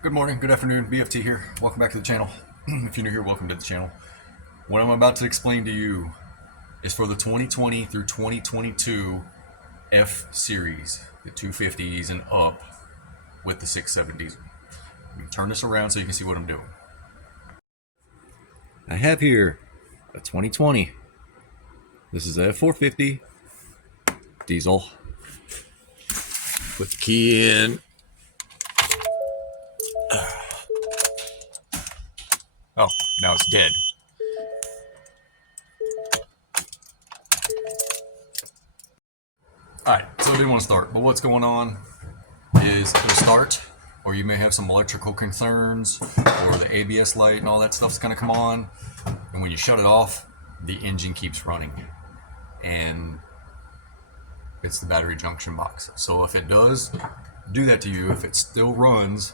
Good morning, good afternoon, BFT here. Welcome back to the channel. If you're new here, welcome to the channel. What I'm about to explain to you is for the 2020 through 2022 F series, the 250s and up with the 6.7 diesel. Let me turn this around so you can see what I'm doing. I have here a 2020. This is a F450 diesel. Put the key in. Oh, now it's dead. Alright, so I didn't want to start, but what's going on is it'll start, or you may have some electrical concerns, or the ABS light and all that stuff's going to come on, and when you shut it off, the engine keeps running, and it's the battery junction box. So if it does do that to you, if it still runs,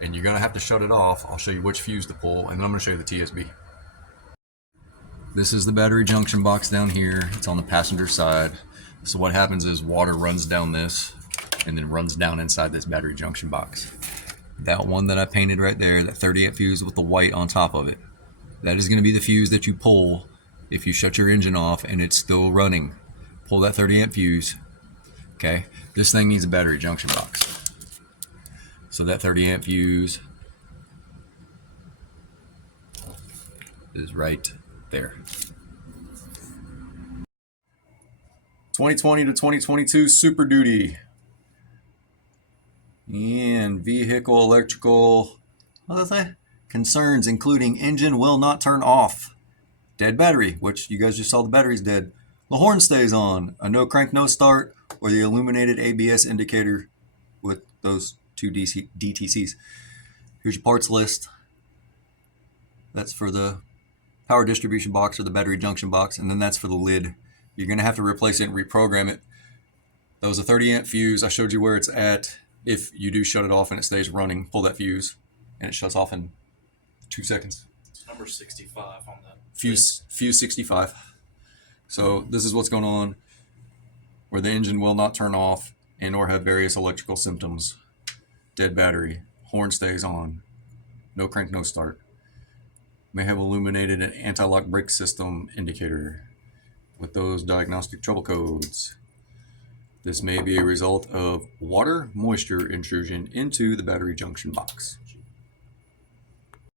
and you're going to have to shut it off, I'll show you which fuse to pull, and then I'm going to show you the TSB. This is the battery junction box down here. It's on the passenger side. So what happens is water runs down this and then runs down inside this battery junction box. That one that I painted right there, that 30 amp fuse with the white on top of it, that is going to be the fuse that you pull if you shut your engine off and it's still running. Pull that 30 amp fuse. Okay, this thing needs a battery junction box. So that 30 amp fuse is right there. 2020 to 2022 Superduty and vehicle electrical concerns, including engine will not turn off, dead battery, which you guys just saw the battery's dead, the horn stays on, a no crank no start, or the illuminated ABS indicator with those two DTCs. Here's your parts list. That's for the power distribution box or the battery junction box, and then that's for the lid. You're going to have to replace it and reprogram it. That was a 30 amp fuse. I showed you where it's at. If you do shut it off and it stays running, pull that fuse and it shuts off in 2 seconds. It's number 65 on the fuse 65. So this is what's going on, where the engine will not turn off and or have various electrical symptoms. Dead battery, horn stays on, no crank no start. May have illuminated an anti-lock brake system indicator with those diagnostic trouble codes. This may be a result of water moisture intrusion into the battery junction box.